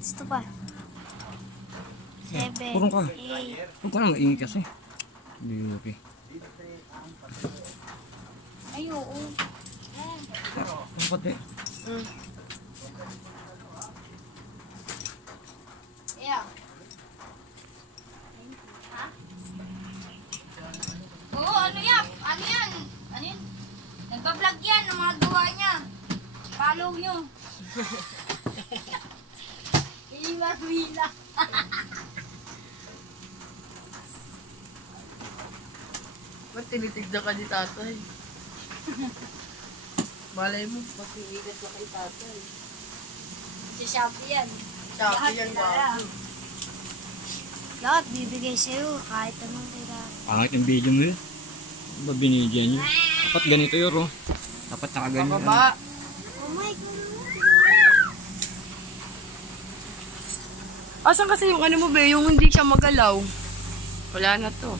Gusto pa. 7, Purong ka. 8. Huwag ka na maingit kasi. Hindi okay. Ay, oo. Ang pati. Yeah. Ha? Oo, ano yan? Ano yan? Ano yan? Nagpa-vlog yan ng mga gawa niya. Follow nyo. Iwas-wila. Ba't tinitignan ka ni tatay? Malay mo, masinigat na kay tatay. Si Shopee yan. Shopee yan ba? Lahat bibigay sa'yo kahit anong kailangan. Pangit yung video mo yun. Ano ba binigyan nyo? Dapat ganito yun, oh. Dapat nakaganyan. Baba. Oh my God. Asan kasi yung ano mo ba? Yung hindi siya magalaw. Wala na to.